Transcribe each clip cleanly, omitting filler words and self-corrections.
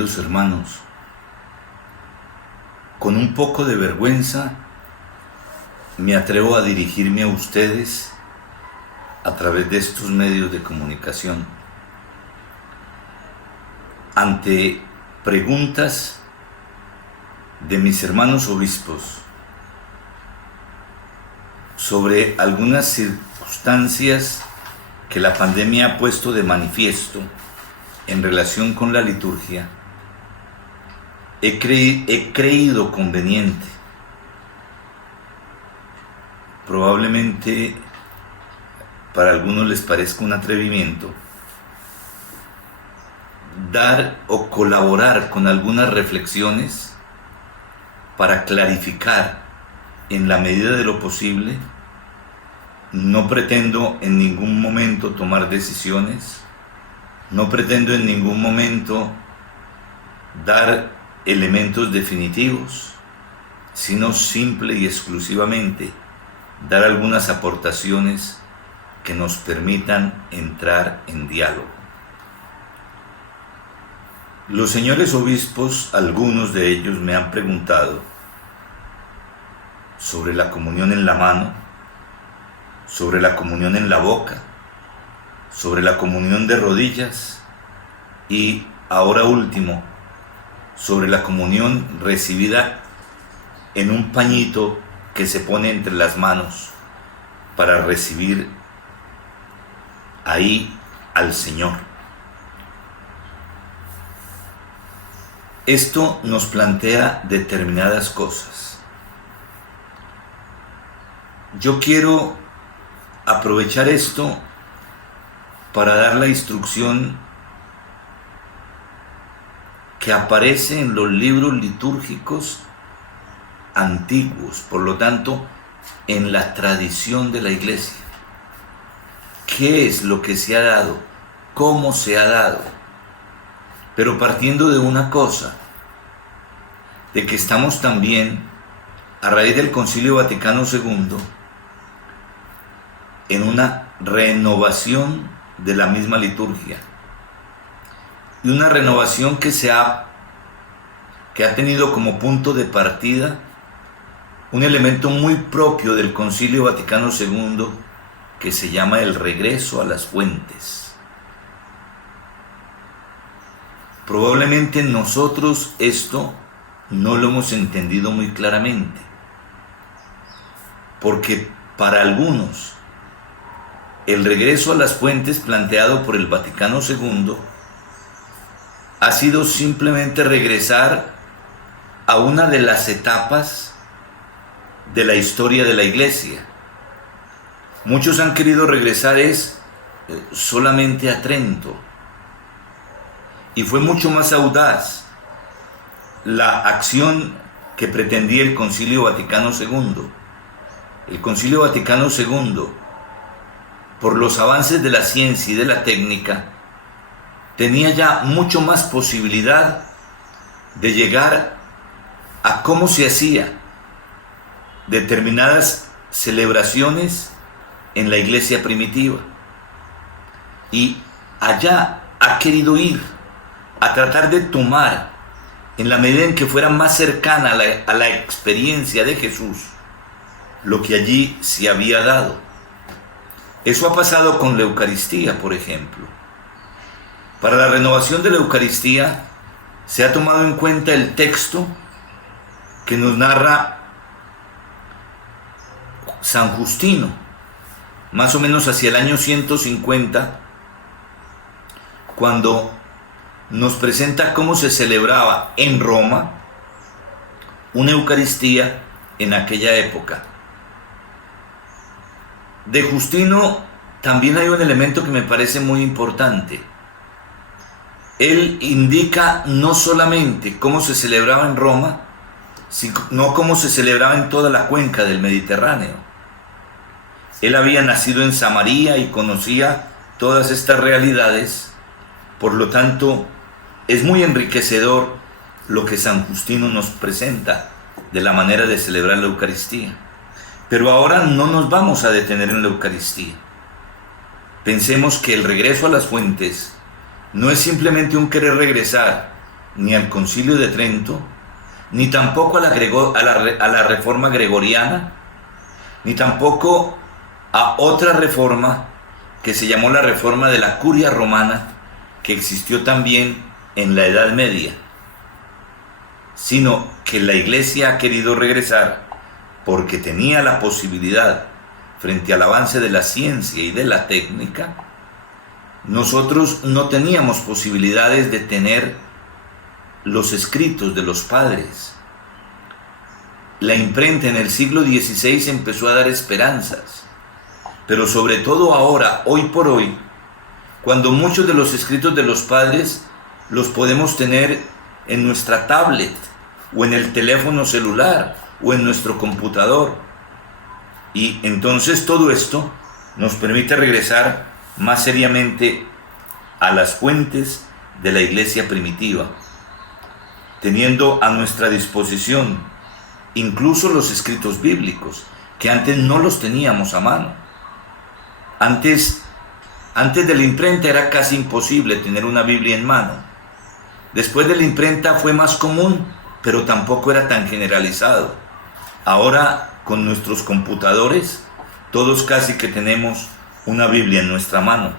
queridos hermanos, con un poco de vergüenza me atrevo a dirigirme a ustedes a través de estos medios de comunicación ante preguntas de mis hermanos obispos sobre algunas circunstancias que la pandemia ha puesto de manifiesto en relación con la liturgia. He creído conveniente, probablemente para algunos les parezca un atrevimiento, dar o colaborar con algunas reflexiones para clarificar en la medida de lo posible. No pretendo en ningún momento tomar decisiones, no pretendo en ningún momento dar elementos definitivos, sino simple y exclusivamente dar algunas aportaciones que nos permitan entrar en diálogo. Los señores obispos, algunos de ellos me han preguntado sobre la comunión en la mano, sobre la comunión en la boca, sobre la comunión de rodillas y, ahora último, sobre la comunión recibida en un pañito que se pone entre las manos para recibir ahí al Señor. Esto nos plantea determinadas cosas. Yo quiero aprovechar esto para dar la instrucción que aparece en los libros litúrgicos antiguos, por lo tanto, en la tradición de la Iglesia. ¿Qué es lo que se ha dado? ¿Cómo se ha dado? Pero partiendo de una cosa, de que estamos también, a raíz del Concilio Vaticano II, en una renovación de la misma liturgia. Y una renovación que ha tenido como punto de partida un elemento muy propio del Concilio Vaticano II que se llama el regreso a las fuentes. Probablemente nosotros esto no lo hemos entendido muy claramente, porque para algunos el regreso a las fuentes planteado por el Vaticano II ha sido simplemente regresar a una de las etapas de la historia de la Iglesia. Muchos han querido regresar solamente a Trento, y fue mucho más audaz la acción que pretendía el Concilio Vaticano II. El Concilio Vaticano II, por los avances de la ciencia y de la técnica, tenía ya mucho más posibilidad de llegar a cómo se hacía determinadas celebraciones en la iglesia primitiva. Y allá ha querido ir a tratar de tomar, en la medida en que fuera más cercana a la experiencia de Jesús, lo que allí se había dado. Eso ha pasado con la Eucaristía, por ejemplo. Para la renovación de la Eucaristía se ha tomado en cuenta el texto que nos narra San Justino, más o menos hacia el año 150, cuando nos presenta cómo se celebraba en Roma una Eucaristía en aquella época. De Justino también hay un elemento que me parece muy importante. Él indica no solamente cómo se celebraba en Roma, sino cómo se celebraba en toda la cuenca del Mediterráneo. Él había nacido en Samaria y conocía todas estas realidades, por lo tanto, es muy enriquecedor lo que San Justino nos presenta de la manera de celebrar la Eucaristía. Pero ahora no nos vamos a detener en la Eucaristía. Pensemos que el regreso a las fuentes no es simplemente un querer regresar ni al Concilio de Trento, ni tampoco a la Reforma Gregoriana, ni tampoco a otra reforma que se llamó la Reforma de la Curia Romana, que existió también en la Edad Media, sino que la Iglesia ha querido regresar porque tenía la posibilidad, frente al avance de la ciencia y de la técnica. Nosotros no teníamos posibilidades de tener los escritos de los padres. La imprenta en el siglo XVI empezó a dar esperanzas, pero sobre todo ahora, hoy por hoy, cuando muchos de los escritos de los padres los podemos tener en nuestra tablet, o en el teléfono celular, o en nuestro computador. Y entonces todo esto nos permite regresar más seriamente a las fuentes de la iglesia primitiva, teniendo a nuestra disposición incluso los escritos bíblicos, que antes no los teníamos a mano. Antes de la imprenta era casi imposible tener una Biblia en mano. Después de la imprenta fue más común, pero tampoco era tan generalizado. Ahora, con nuestros computadores, todos casi que tenemos una Biblia en nuestra mano.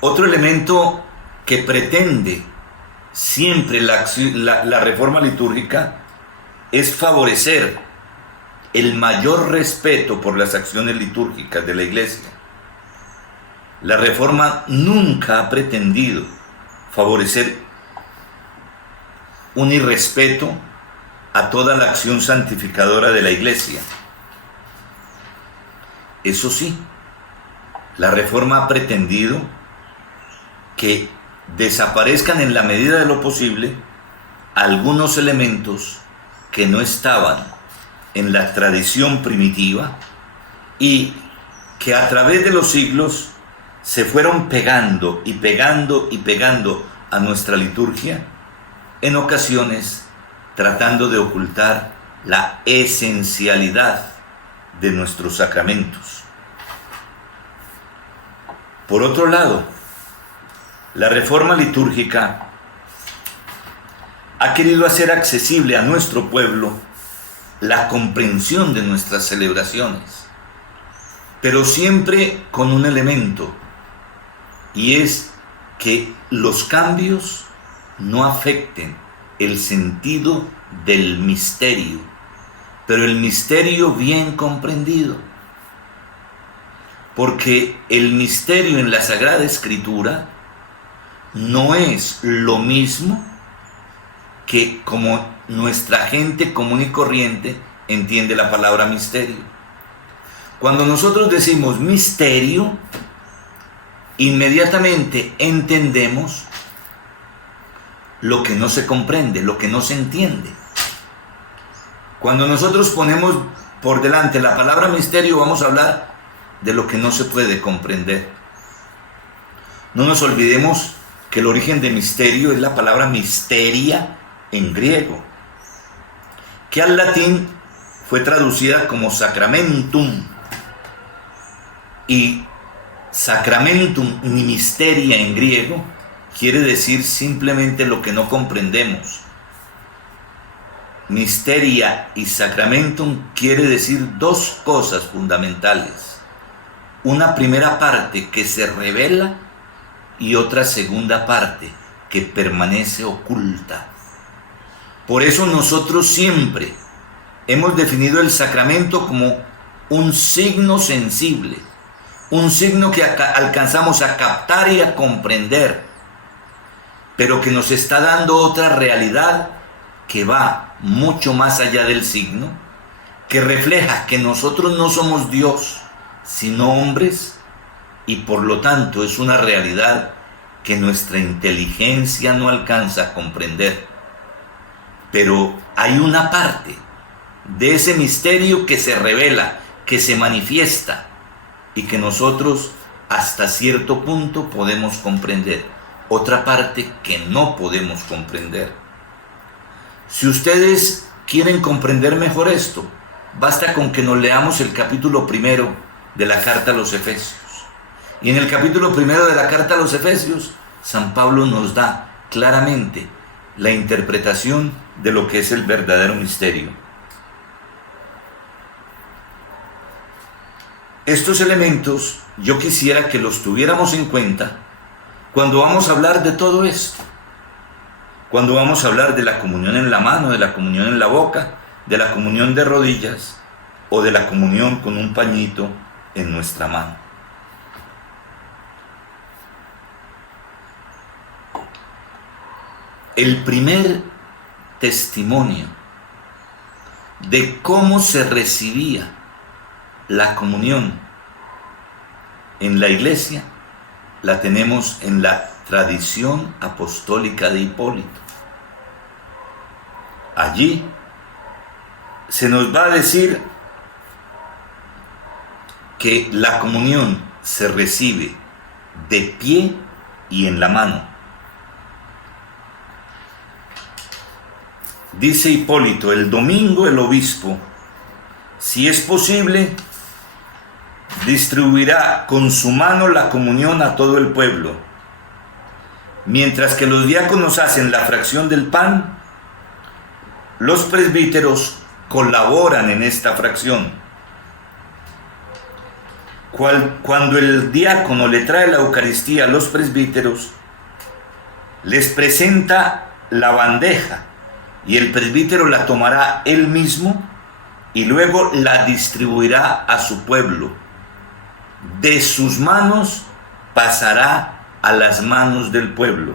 Otro elemento que pretende siempre la reforma litúrgica es favorecer el mayor respeto por las acciones litúrgicas de la Iglesia. La reforma nunca ha pretendido favorecer un irrespeto a toda la acción santificadora de la Iglesia. Eso sí, la reforma ha pretendido que desaparezcan en la medida de lo posible algunos elementos que no estaban en la tradición primitiva y que a través de los siglos se fueron pegando y pegando y pegando a nuestra liturgia, en ocasiones tratando de ocultar la esencialidad de nuestros sacramentos. Por otro lado, la reforma litúrgica ha querido hacer accesible a nuestro pueblo la comprensión de nuestras celebraciones, pero siempre con un elemento, y es que los cambios no afecten el sentido del misterio, pero el misterio bien comprendido. Porque el misterio en la Sagrada Escritura no es lo mismo que como nuestra gente común y corriente entiende la palabra misterio. Cuando nosotros decimos misterio, inmediatamente entendemos lo que no se comprende, lo que no se entiende. Cuando nosotros ponemos por delante la palabra misterio, vamos a hablar de lo que no se puede comprender. No nos olvidemos que el origen de misterio es la palabra misteria en griego, que al latín fue traducida como sacramentum, y sacramentum ni misteria en griego quiere decir simplemente lo que no comprendemos. Misteria y sacramentum quiere decir dos cosas fundamentales: una primera parte que se revela y otra segunda parte que permanece oculta. Por eso nosotros siempre hemos definido el sacramento como un signo sensible, un signo que alcanzamos a captar y a comprender, pero que nos está dando otra realidad que va mucho más allá del signo, que refleja que nosotros no somos Dios, sino hombres, y por lo tanto es una realidad que nuestra inteligencia no alcanza a comprender. Pero hay una parte de ese misterio que se revela, que se manifiesta, y que nosotros hasta cierto punto podemos comprender. Otra parte que no podemos comprender. Si ustedes quieren comprender mejor esto, basta con que nos leamos el capítulo 1 de la carta a los Efesios. Y en el capítulo 1 de la carta a los Efesios San Pablo nos da claramente la interpretación de lo que es el verdadero misterio. Estos elementos yo quisiera que los tuviéramos en cuenta cuando vamos a hablar de todo esto. Cuando vamos a hablar de la comunión en la mano, de la comunión en la boca, de la comunión de rodillas o de la comunión con un pañito en nuestra mano. El primer testimonio de cómo se recibía la comunión en la iglesia la tenemos en la tradición apostólica de Hipólito. Allí se nos va a decir que la comunión se recibe de pie y en la mano. Dice Hipólito: el domingo el obispo, si es posible, distribuirá con su mano la comunión a todo el pueblo, mientras que los diáconos hacen la fracción del pan. Los presbíteros colaboran en esta fracción. Cuando el diácono le trae la Eucaristía a los presbíteros, les presenta la bandeja y el presbítero la tomará él mismo y luego la distribuirá a su pueblo. De sus manos pasará a las manos del pueblo.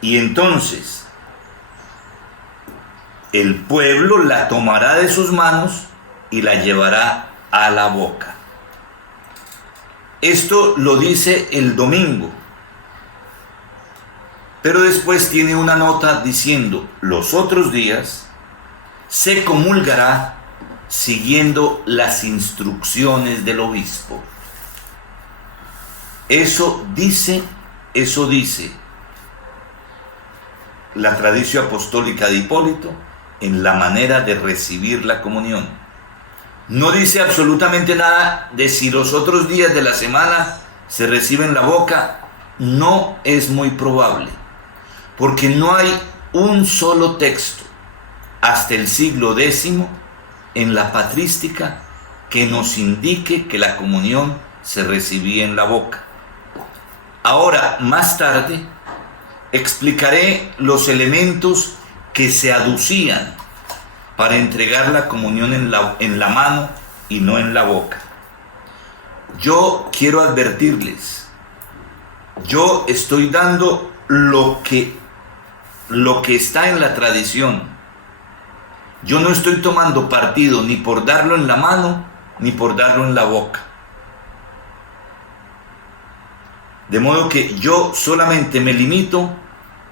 Y entonces el pueblo la tomará de sus manos y la llevará a la boca. Esto lo dice el domingo. Pero después tiene una nota diciendo: los otros días se comulgará siguiendo las instrucciones del obispo. Eso dice la tradición apostólica de Hipólito en la manera de recibir la comunión. No dice absolutamente nada de si los otros días de la semana se recibe en la boca. No es muy probable, porque no hay un solo texto hasta el siglo X en la patrística que nos indique que la comunión se recibía en la boca. Ahora, más tarde, explicaré los elementos que se aducían para entregar la comunión en la mano y no en la boca. Yo quiero advertirles, yo estoy dando lo que está en la tradición. Yo no estoy tomando partido ni por darlo en la mano ni por darlo en la boca. De modo que yo solamente me limito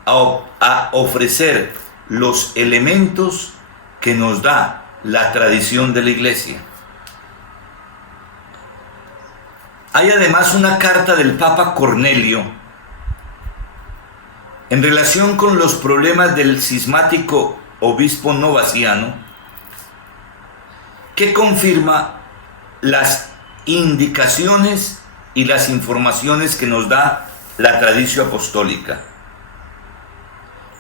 a ofrecer los elementos que nos da la tradición de la Iglesia. Hay además una carta del Papa Cornelio en relación con los problemas del cismático obispo novaciano, que confirma las indicaciones y las informaciones que nos da la tradición apostólica.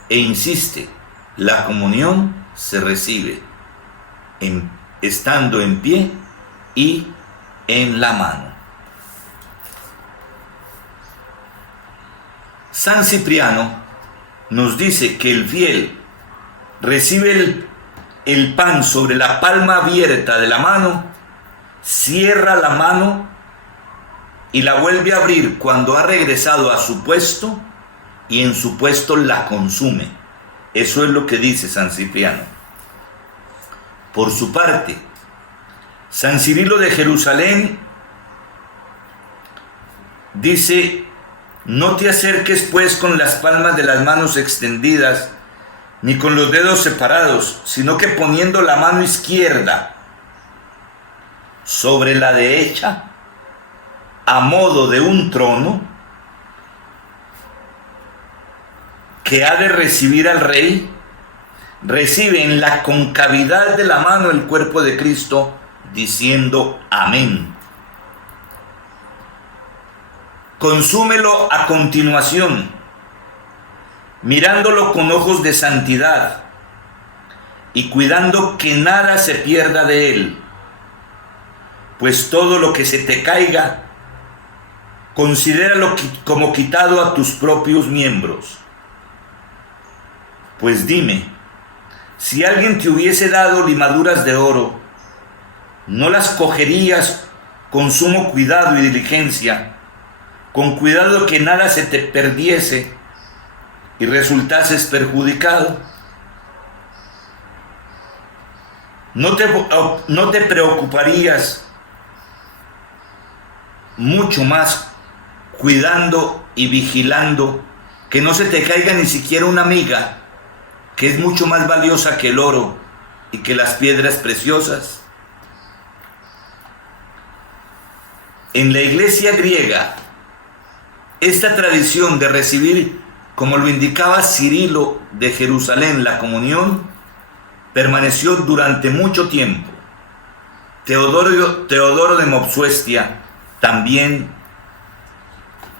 E insiste: la comunión se recibe estando en pie y en la mano. San Cipriano nos dice que el fiel recibe el pan sobre la palma abierta de la mano, cierra la mano y la vuelve a abrir cuando ha regresado a su puesto, y en su puesto la consume. Eso es lo que dice San Cipriano. Por su parte, San Cirilo de Jerusalén dice: no te acerques pues con las palmas de las manos extendidas, ni con los dedos separados, sino que poniendo la mano izquierda sobre la derecha, a modo de un trono, que ha de recibir al Rey, recibe en la concavidad de la mano el cuerpo de Cristo, diciendo amén. consúmelo a continuación, mirándolo con ojos de santidad y cuidando que nada se pierda de él, pues todo lo que se te caiga, considéralo como quitado a tus propios miembros. Pues dime, si alguien te hubiese dado limaduras de oro, ¿no las cogerías con sumo cuidado y diligencia, con cuidado que nada se te perdiese y resultases perjudicado? ¿No te preocuparías mucho más cuidando y vigilando que no se te caiga ni siquiera una miga, que es mucho más valiosa que el oro y que las piedras preciosas? En la iglesia griega, esta tradición de recibir, como lo indicaba Cirilo de Jerusalén, la comunión, permaneció durante mucho tiempo. Teodoro de Mopsuestia también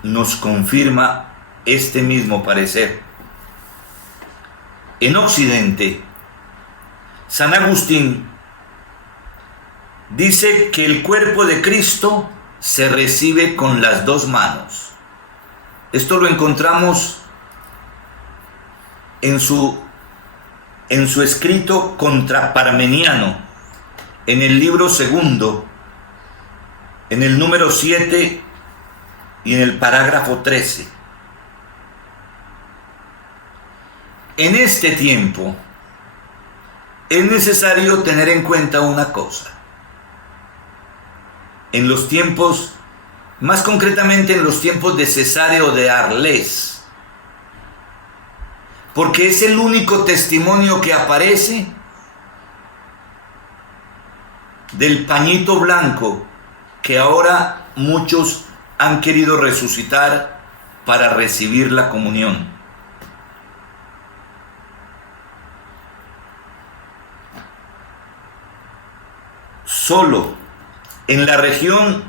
nos confirma este mismo parecer. En Occidente, San Agustín dice que el cuerpo de Cristo se recibe con las dos manos. Esto lo encontramos en su escrito contra Parmeniano, en el libro segundo, en el número 7 y en el parágrafo 13. En este tiempo es necesario tener en cuenta una cosa. En los tiempos, más concretamente en los tiempos de Cesáreo de Arles, porque es el único testimonio que aparece del pañito blanco que ahora muchos han querido resucitar para recibir la comunión. Solo en la región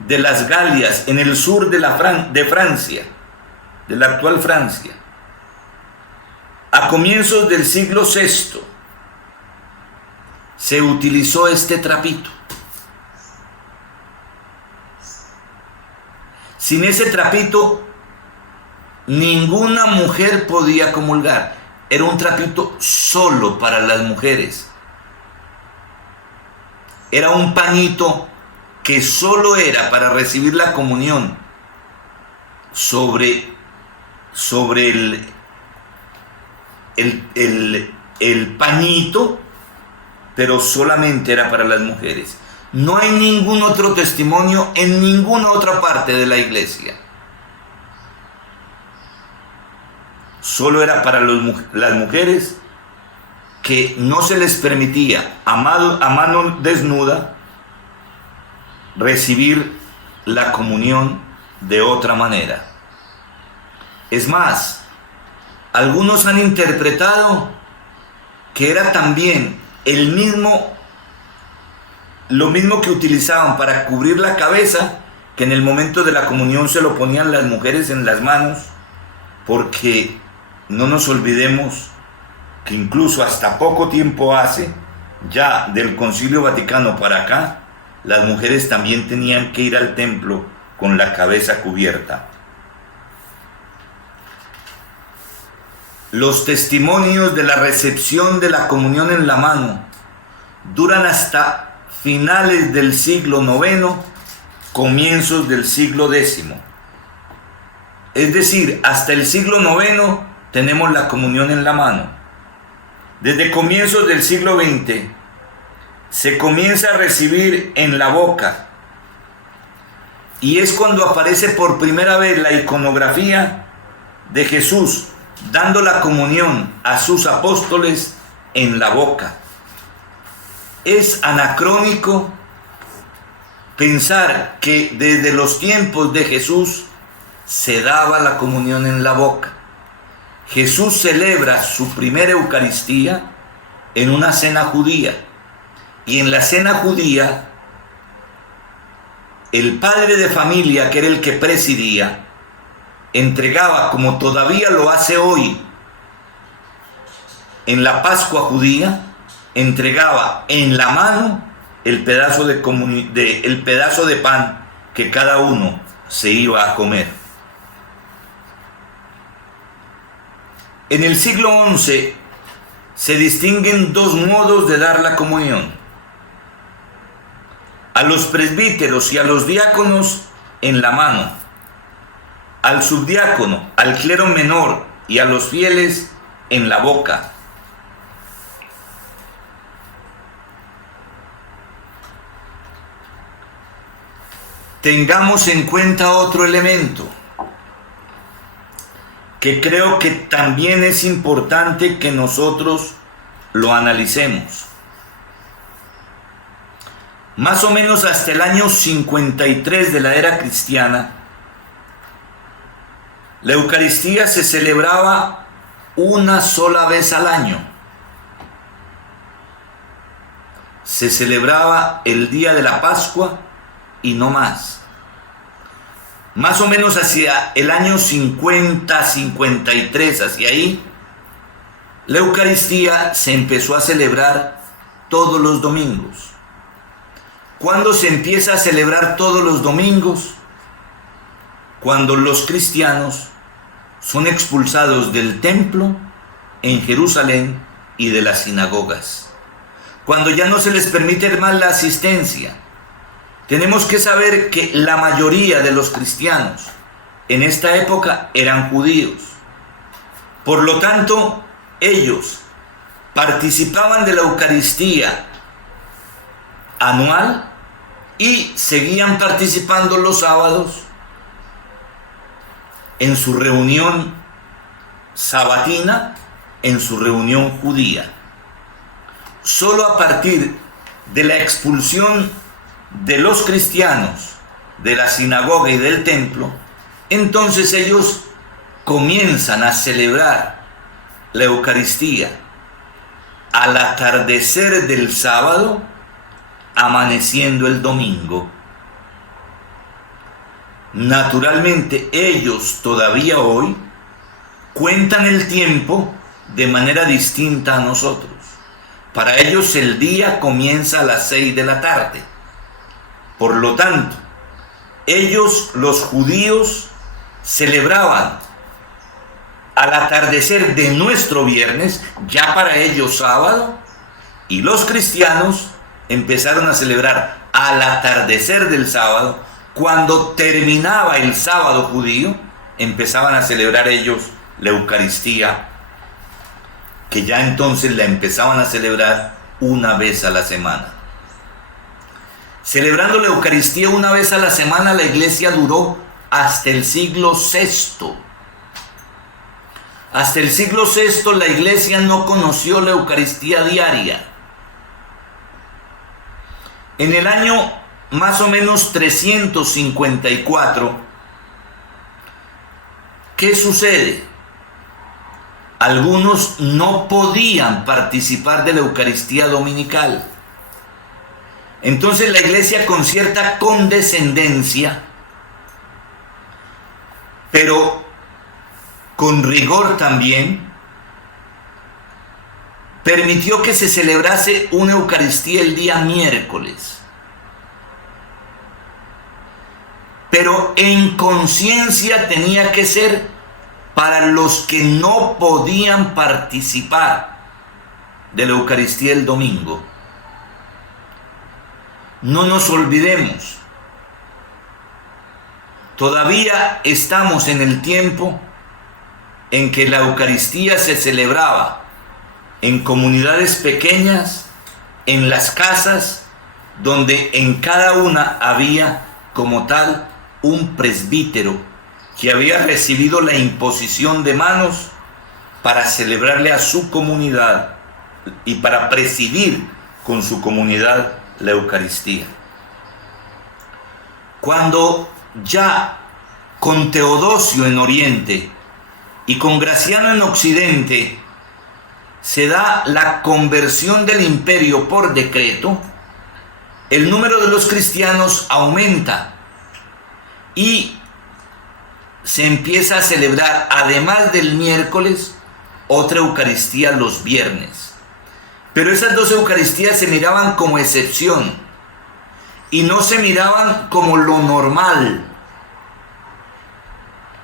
de las Galias, en el sur de Francia, de la actual Francia, a comienzos del siglo VI, se utilizó este trapito. Sin ese trapito, ninguna mujer podía comulgar. Era un trapito solo para las mujeres. Era un pañito que solo era para recibir la comunión sobre el pañito, pero solamente era para las mujeres. No hay ningún otro testimonio en ninguna otra parte de la iglesia. Solo era para las mujeres, que no se les permitía a mano desnuda recibir la comunión de otra manera. Es más, algunos han interpretado que era también lo mismo que utilizaban para cubrir la cabeza, que en el momento de la comunión se lo ponían las mujeres en las manos, porque no nos olvidemos que incluso hasta poco tiempo hace, ya del Concilio Vaticano para acá, las mujeres también tenían que ir al templo con la cabeza cubierta. Los testimonios de la recepción de la comunión en la mano duran hasta finales del siglo IX, comienzos del siglo X. Es decir, hasta el siglo IX tenemos la comunión en la mano. Desde comienzos del siglo XX se comienza a recibir en la boca, y es cuando aparece por primera vez la iconografía de Jesús dando la comunión a sus apóstoles en la boca. Es anacrónico pensar que desde los tiempos de Jesús se daba la comunión en la boca. Jesús celebra su primera Eucaristía en una cena judía, y en la cena judía el padre de familia, que era el que presidía, entregaba, como todavía lo hace hoy en la Pascua judía, entregaba en la mano el pedazo de pan que cada uno se iba a comer. En el siglo XI se distinguen dos modos de dar la comunión. A los presbíteros y a los diáconos en la mano, al subdiácono, al clero menor y a los fieles en la boca. Tengamos en cuenta otro elemento que creo que también es importante que nosotros lo analicemos. Más o menos hasta el año 53 de la era cristiana, la Eucaristía se celebraba una sola vez al año. Se celebraba el día de la Pascua y no más. Más o menos hacia el año 50, 53, hacia ahí, la Eucaristía se empezó a celebrar todos los domingos. ¿Cuándo se empieza a celebrar todos los domingos? Cuando los cristianos son expulsados del templo en Jerusalén y de las sinagogas. Cuando ya no se les permite más la asistencia. Tenemos que saber que la mayoría de los cristianos en esta época eran judíos. Por lo tanto, ellos participaban de la Eucaristía anual y seguían participando los sábados en su reunión sabatina, en su reunión judía. Solo a partir de la expulsión de los cristianos de la sinagoga y del templo, entonces ellos comienzan a celebrar la Eucaristía al atardecer del sábado, amaneciendo el domingo. Naturalmente, ellos todavía hoy cuentan el tiempo de manera distinta a nosotros. Para ellos el día comienza a las 6 de la tarde. Por lo tanto, ellos, los judíos, celebraban al atardecer de nuestro viernes, ya para ellos sábado, y los cristianos empezaron a celebrar al atardecer del sábado. Cuando terminaba el sábado judío, empezaban a celebrar ellos la Eucaristía, que ya entonces la empezaban a celebrar una vez a la semana. Celebrando la Eucaristía una vez a la semana, la iglesia duró hasta el siglo VI. Hasta el siglo VI la iglesia no conoció la Eucaristía diaria. En el año más o menos 354, ¿qué sucede? Algunos no podían participar de la Eucaristía dominical. Entonces la iglesia, con cierta condescendencia, pero con rigor también, permitió que se celebrase una Eucaristía el día miércoles. Pero en conciencia tenía que ser para los que no podían participar de la Eucaristía el domingo. No nos olvidemos, todavía estamos en el tiempo en que la Eucaristía se celebraba en comunidades pequeñas, en las casas, donde en cada una había como tal un presbítero que había recibido la imposición de manos para celebrarle a su comunidad y para presidir con su comunidad la Eucaristía. Cuando ya con Teodosio en Oriente y con Graciano en Occidente se da la conversión del imperio por decreto, el número de los cristianos aumenta y se empieza a celebrar, además del miércoles, otra Eucaristía los viernes. Pero esas dos Eucaristías se miraban como excepción y no se miraban como lo normal.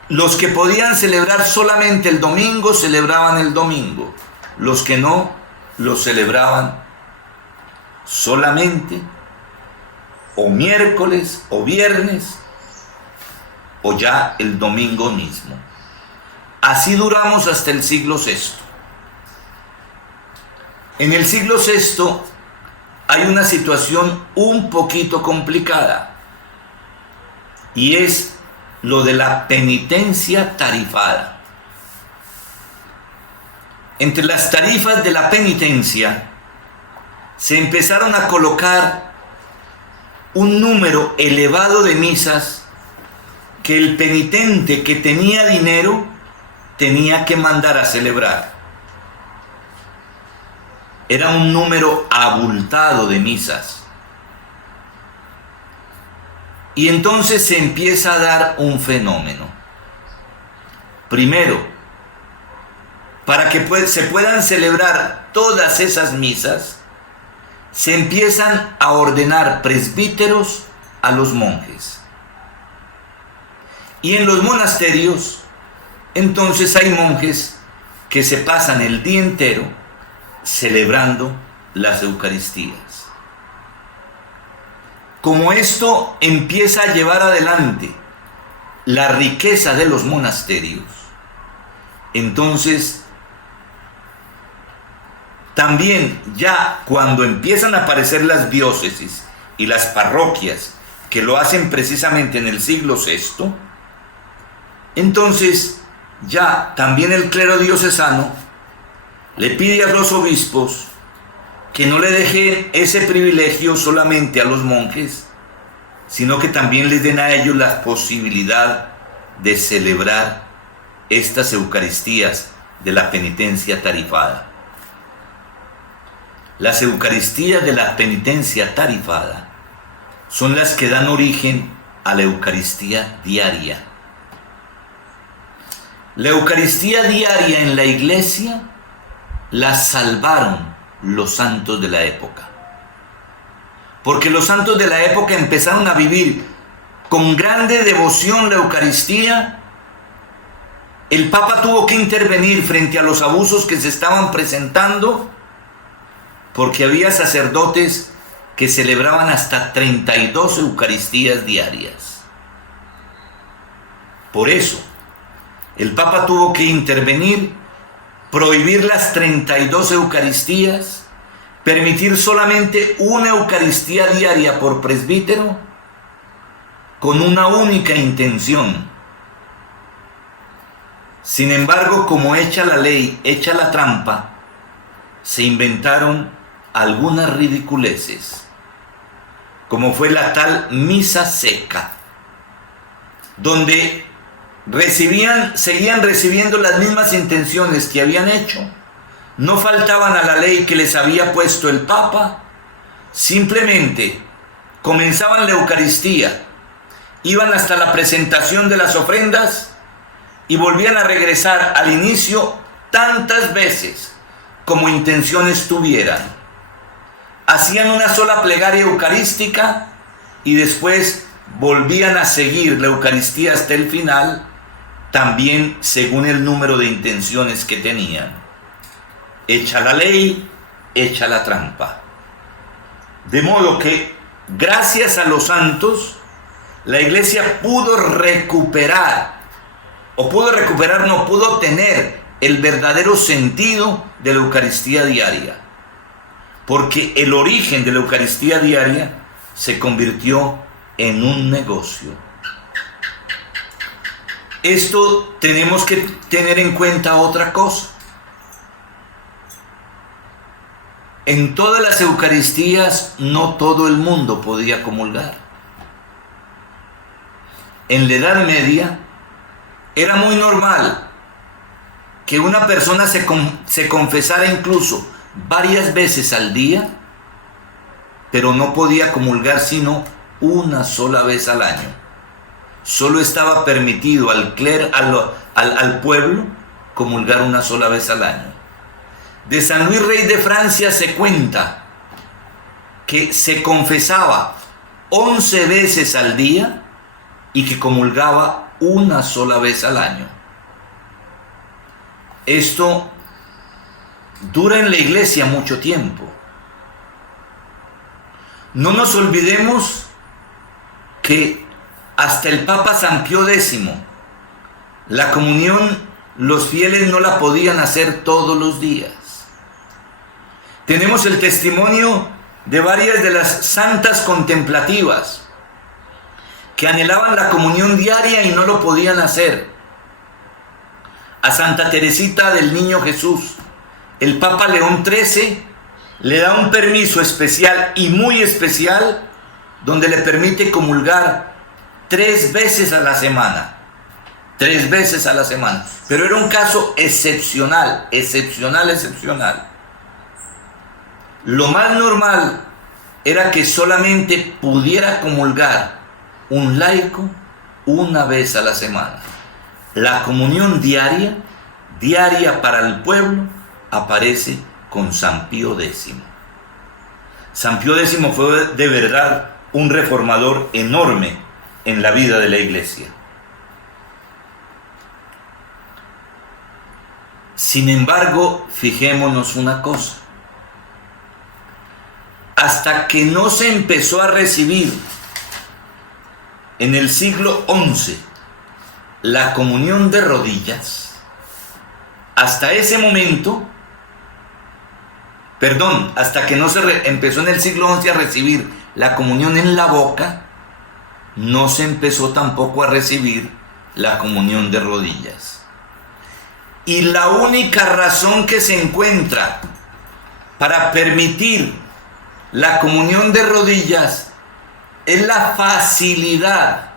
Los que podían celebrar solamente el domingo, celebraban el domingo. Los que no, lo celebraban solamente o miércoles o viernes o ya el domingo mismo. Así duramos hasta el siglo VI. En el siglo VI hay una situación un poquito complicada y es lo de la penitencia tarifada. Entre las tarifas de la penitencia se empezaron a colocar un número elevado de misas que el penitente que tenía dinero tenía que mandar a celebrar. Era un número abultado de misas. Y entonces se empieza a dar un fenómeno. Primero, para que se puedan celebrar todas esas misas, se empiezan a ordenar presbíteros a los monjes. Y en los monasterios, entonces hay monjes que se pasan el día entero celebrando las Eucaristías. Como esto empieza a llevar adelante la riqueza de los monasterios, entonces también ya cuando empiezan a aparecer las diócesis y las parroquias que lo hacen precisamente en el siglo VI, entonces ya también el clero diocesano le pide a los obispos que no le dejen ese privilegio solamente a los monjes, sino que también les den a ellos la posibilidad de celebrar estas Eucaristías de la penitencia tarifada. Las Eucaristías de la penitencia tarifada son las que dan origen a la Eucaristía diaria. La Eucaristía diaria en la Iglesia la salvaron los santos de la época. Porque los santos de la época empezaron a vivir con grande devoción la Eucaristía. El Papa tuvo que intervenir frente a los abusos que se estaban presentando, porque había sacerdotes que celebraban hasta 32 Eucaristías diarias. Por eso, el Papa tuvo que intervenir, prohibir las 32 Eucaristías, permitir solamente una Eucaristía diaria por presbítero, con una única intención. Sin embargo, como hecha la ley, hecha la trampa, se inventaron algunas ridiculeces, como fue la tal misa seca, donde seguían recibiendo las mismas intenciones que habían hecho, no faltaban a la ley que les había puesto el Papa, simplemente comenzaban la Eucaristía, iban hasta la presentación de las ofrendas y volvían a regresar al inicio tantas veces como intenciones tuvieran. Hacían una sola plegaria eucarística y después volvían a seguir la Eucaristía hasta el final, también según el número de intenciones que tenían. Hecha la ley, hecha la trampa. De modo que, gracias a los santos, la Iglesia pudo tener el verdadero sentido de la Eucaristía diaria. Porque el origen de la Eucaristía diaria se convirtió en un negocio. Esto tenemos que tener en cuenta otra cosa. En todas las Eucaristías no todo el mundo podía comulgar. En la Edad Media era muy normal que una persona se confesara incluso varias veces al día, pero no podía comulgar sino una sola vez al año. solo estaba permitido al pueblo comulgar una sola vez al año. De San Luis Rey de Francia se cuenta que se confesaba 11 veces al día y que comulgaba una sola vez al año. Esto dura en la iglesia mucho tiempo. No nos olvidemos que hasta el Papa San Pío X, la comunión los fieles no la podían hacer todos los días. Tenemos el testimonio de varias de las santas contemplativas que anhelaban la comunión diaria y no lo podían hacer. A Santa Teresita del Niño Jesús, el Papa León XIII le da un permiso especial y muy especial donde le permite comulgar 3 veces a la semana. 3 veces a la semana. Pero era un caso excepcional. Lo más normal era que solamente pudiera comulgar un laico una vez a la semana. La comunión diaria para el pueblo, aparece con San Pío X. San Pío X fue de verdad un reformador enorme en la vida de la iglesia. Sin embargo, fijémonos una cosa. Hasta que no se empezó a recibir en el siglo XI la comunión de rodillas, hasta ese momento, hasta que no se empezó en el siglo XI a recibir la comunión en la boca, no se empezó tampoco a recibir la comunión de rodillas. Y la única razón que se encuentra para permitir la comunión de rodillas es la facilidad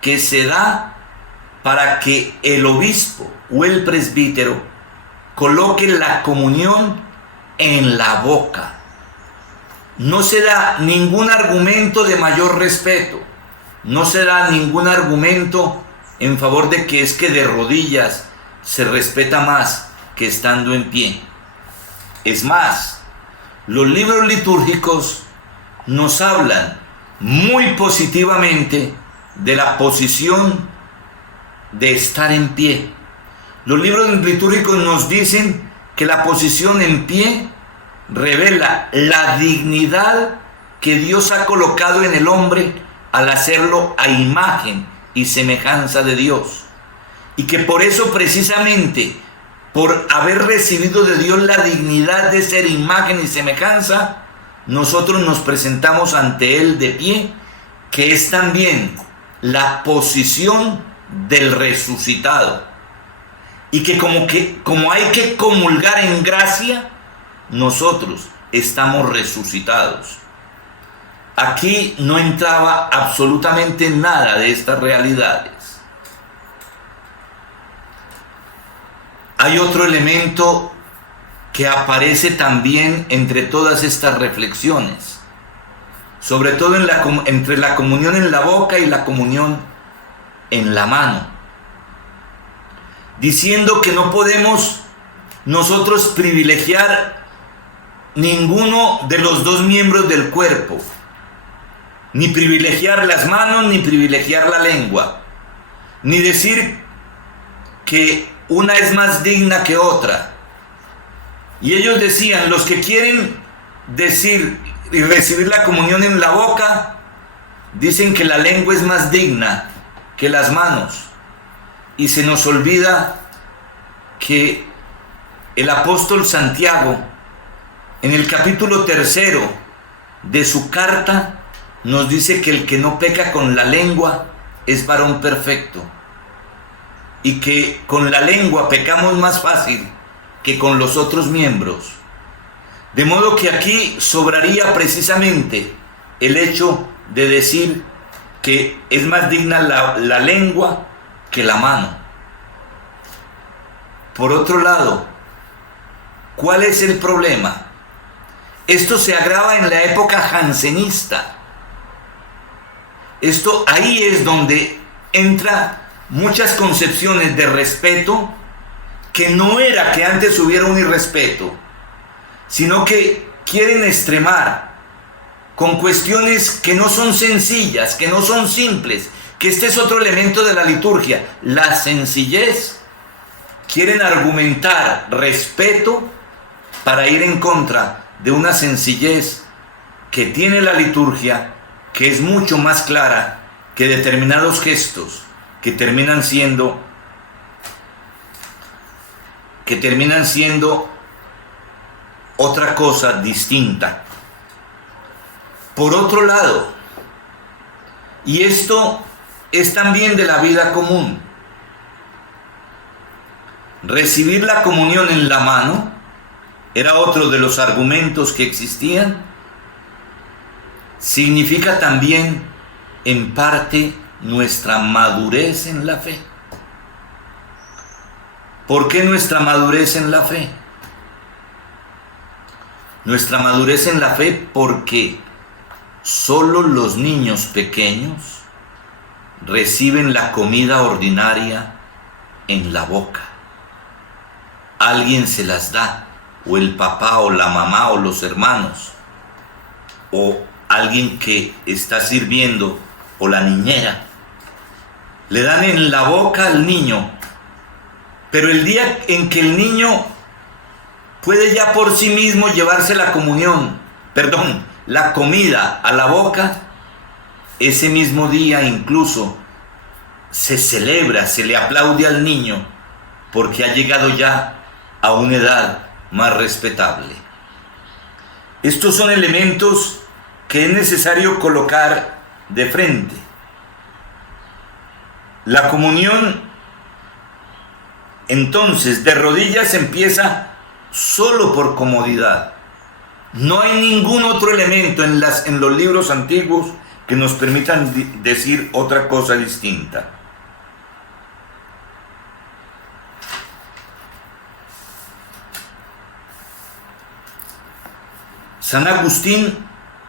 que se da para que el obispo o el presbítero coloque la comunión en la boca. No se da ningún argumento de mayor respeto, no se da ningún argumento en favor de que es que de rodillas se respeta más que estando en pie. Es más, los libros litúrgicos nos hablan muy positivamente de la posición de estar en pie. Los libros litúrgicos nos dicen que la posición en pie revela la dignidad que Dios ha colocado en el hombre al hacerlo a imagen y semejanza de Dios. Y que por eso, precisamente, por haber recibido de Dios la dignidad de ser imagen y semejanza, nosotros nos presentamos ante Él de pie, que es también la posición del resucitado. Y que como hay que comulgar en gracia, nosotros estamos resucitados. Aquí no entraba absolutamente nada de estas realidades. Hay otro elemento que aparece también entre todas estas reflexiones, sobre todo entre la comunión en la boca y la comunión en la mano, diciendo que no podemos nosotros privilegiar ninguno de los dos miembros del cuerpo, ni privilegiar las manos, ni privilegiar la lengua, ni decir que una es más digna que otra. Y ellos decían, los que quieren decir y recibir la comunión en la boca, dicen que la lengua es más digna que las manos. Y se nos olvida que el apóstol Santiago, en el capítulo 3 de su carta, nos dice que el que no peca con la lengua es varón perfecto. Y que con la lengua pecamos más fácil que con los otros miembros. De modo que aquí sobraría precisamente el hecho de decir que es más digna la lengua que la mano. Por otro lado, ¿cuál es el problema? Esto se agrava en la época jansenista. Ahí es donde entra muchas concepciones de respeto que no era que antes hubiera un irrespeto, sino que quieren extremar con cuestiones que no son sencillas, que no son simples, que este es otro elemento de la liturgia, la sencillez. Quieren argumentar respeto para ir en contra de una sencillez que tiene la liturgia, que es mucho más clara que determinados gestos que terminan siendo otra cosa distinta. Por otro lado, y esto es también de la vida común, recibir la comunión en la mano era otro de los argumentos que existían. Significa también, en parte, nuestra madurez en la fe. ¿Por qué nuestra madurez en la fe? Nuestra madurez en la fe porque solo los niños pequeños reciben la comida ordinaria en la boca. Alguien se las da, o el papá o la mamá o los hermanos, o alguien que está sirviendo, o la niñera. Le dan en la boca al niño, pero el día en que el niño puede ya por sí mismo llevarse la comida a la boca, ese mismo día incluso se celebra, se le aplaude al niño, porque ha llegado ya a una edad más respetable. Estos son elementos que es necesario colocar de frente. La comunión, entonces, de rodillas empieza solo por comodidad. No hay ningún otro elemento en los libros antiguos que nos permitan decir otra cosa distinta. San Agustín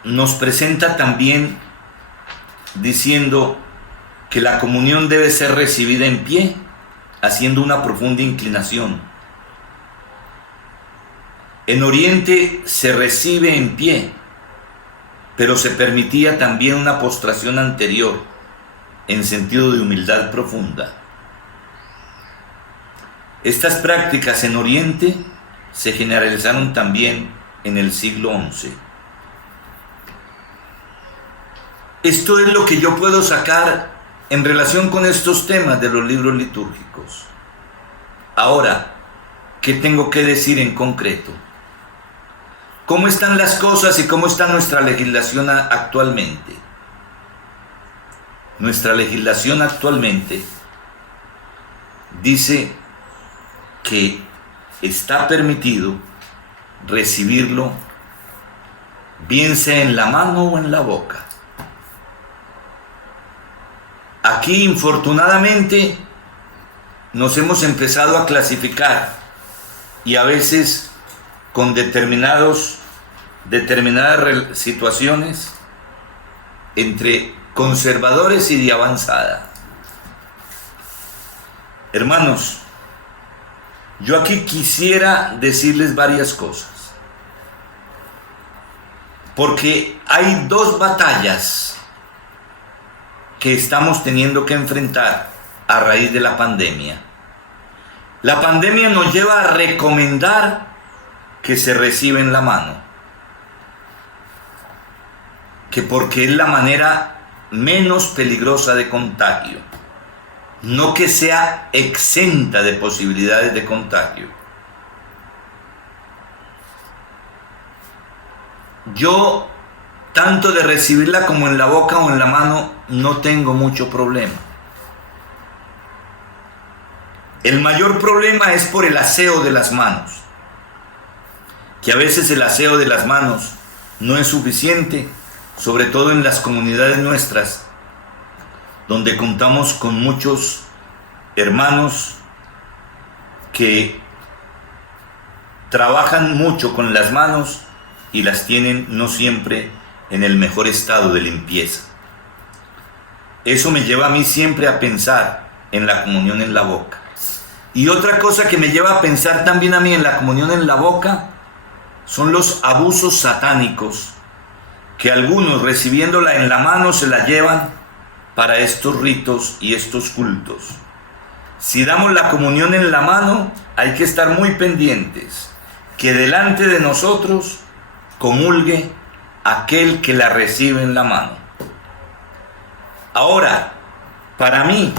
nos presenta también diciendo que la comunión debe ser recibida en pie, haciendo una profunda inclinación. En Oriente se recibe en pie, pero se permitía también una postración anterior, en sentido de humildad profunda. Estas prácticas en Oriente se generalizaron también en el siglo XI. Esto es lo que yo puedo sacar en relación con estos temas de los libros litúrgicos. Ahora, ¿qué tengo que decir en concreto? ¿Cómo están las cosas y cómo está nuestra legislación actualmente? Nuestra legislación actualmente dice que está permitido recibirlo, bien sea en la mano o en la boca. Aquí, infortunadamente, nos hemos empezado a clasificar, y a veces con determinadas situaciones, entre conservadores y de avanzada. Hermanos, yo aquí quisiera decirles varias cosas, porque hay dos batallas que estamos teniendo que enfrentar a raíz de la pandemia. La pandemia nos lleva a recomendar que se reciba en la mano, que porque es la manera menos peligrosa de contagio, no que sea exenta de posibilidades de contagio. Yo, tanto de recibirla como en la boca o en la mano, no tengo mucho problema. El mayor problema es por el aseo de las manos, que a veces el aseo de las manos no es suficiente, sobre todo en las comunidades nuestras, donde contamos con muchos hermanos que trabajan mucho con las manos y las tienen no siempre en el mejor estado de limpieza. Eso me lleva a mí siempre a pensar en la comunión en la boca. Y otra cosa que me lleva a pensar también a mí en la comunión en la boca son los abusos satánicos que algunos, recibiéndola en la mano, se la llevan para estos ritos y estos cultos. Si damos la comunión en la mano, hay que estar muy pendientes que delante de nosotros comulgue aquel que la recibe en la mano. Ahora, para mí,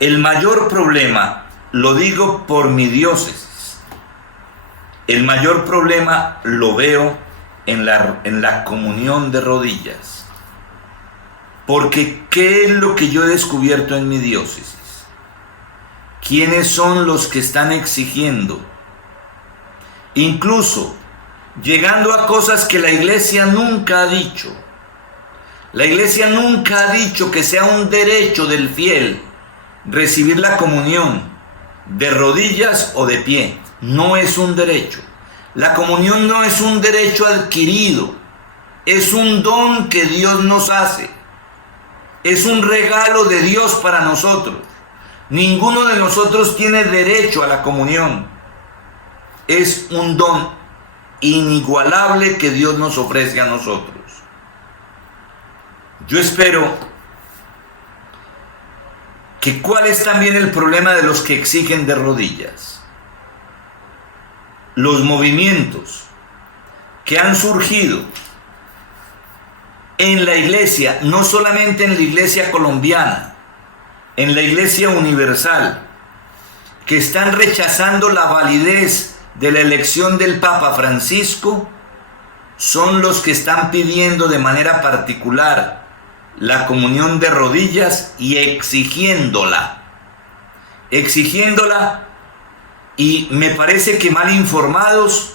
el mayor problema, lo digo por mi diócesis, el mayor problema lo veo en la comunión de rodillas. Porque, ¿qué es lo que yo he descubierto en mi diócesis? ¿Quiénes son los que están exigiendo? Incluso llegando a cosas que la iglesia nunca ha dicho. La iglesia nunca ha dicho que sea un derecho del fiel recibir la comunión de rodillas o de pie. No es un derecho. La comunión no es un derecho adquirido. Es un don que Dios nos hace. Es un regalo de Dios para nosotros. Ninguno de nosotros tiene derecho a la comunión. Es un don inigualable que Dios nos ofrece a nosotros. Yo espero que cuál es también el problema de los que exigen de rodillas. Los movimientos que han surgido en la iglesia, no solamente en la iglesia colombiana, en la iglesia universal, que están rechazando la validez de la elección del Papa Francisco, son los que están pidiendo de manera particular la comunión de rodillas y exigiéndola, y me parece que mal informados,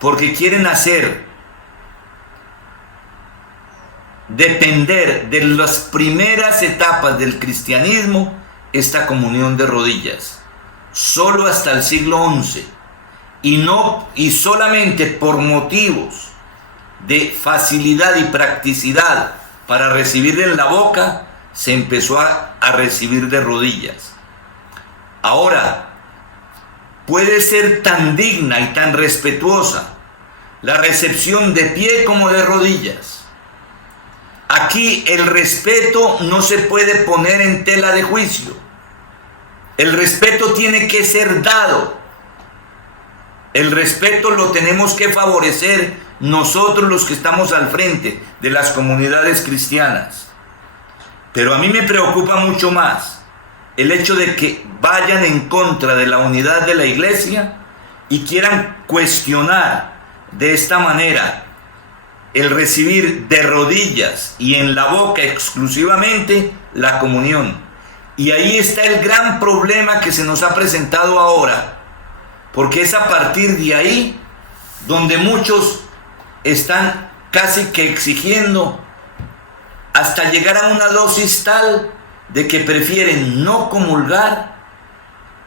porque quieren hacer depender de las primeras etapas del cristianismo esta comunión de rodillas, solo hasta el siglo XI, y solamente por motivos de facilidad y practicidad para recibir en la boca, se empezó a recibir de rodillas. Ahora, puede ser tan digna y tan respetuosa la recepción de pie como de rodillas. Aquí el respeto no se puede poner en tela de juicio. El respeto tiene que ser dado. El respeto lo tenemos que favorecer nosotros los que estamos al frente de las comunidades cristianas. Pero a mí me preocupa mucho más el hecho de que vayan en contra de la unidad de la iglesia y quieran cuestionar de esta manera el recibir de rodillas y en la boca exclusivamente la comunión. Y ahí está el gran problema que se nos ha presentado ahora, porque es a partir de ahí donde muchos están casi que exigiendo hasta llegar a una dosis tal de que prefieren no comulgar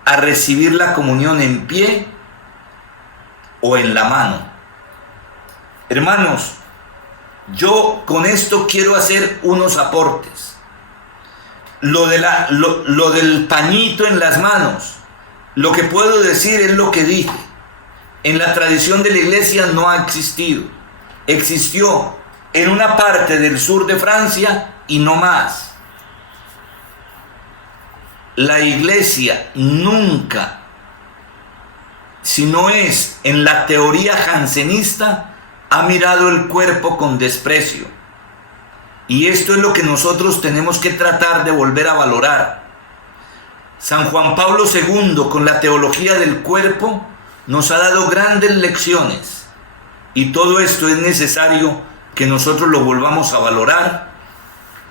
a recibir la comunión en pie o en la mano. Hermanos, yo con esto quiero hacer unos aportes. Lo del pañito en las manos, lo que puedo decir es lo que dije. En la tradición de la iglesia no ha existido. Existió en una parte del sur de Francia y no más. La iglesia nunca, si no es en la teoría jansenista, ha mirado el cuerpo con desprecio. Y esto es lo que nosotros tenemos que tratar de volver a valorar. San Juan Pablo II, con la teología del cuerpo, nos ha dado grandes lecciones. Y todo esto es necesario que nosotros lo volvamos a valorar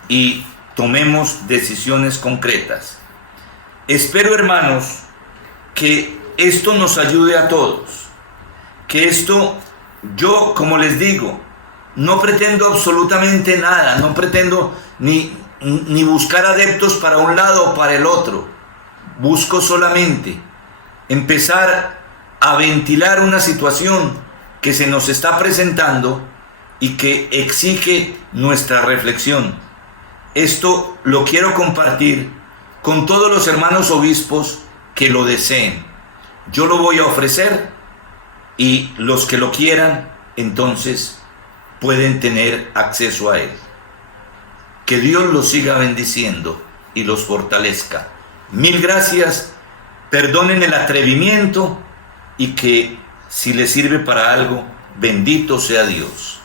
y tomemos decisiones concretas. Espero, hermanos, que esto nos ayude a todos. Que esto, yo, como les digo, no pretendo absolutamente nada, no pretendo ni buscar adeptos para un lado o para el otro. Busco solamente empezar a ventilar una situación que se nos está presentando y que exige nuestra reflexión. esto lo quiero compartir con todos los hermanos obispos que lo deseen. Yo lo voy a ofrecer y los que lo quieran, entonces pueden tener acceso a él. Que Dios los siga bendiciendo y los fortalezca. Mil gracias, perdonen el atrevimiento y que si les sirve para algo, bendito sea Dios.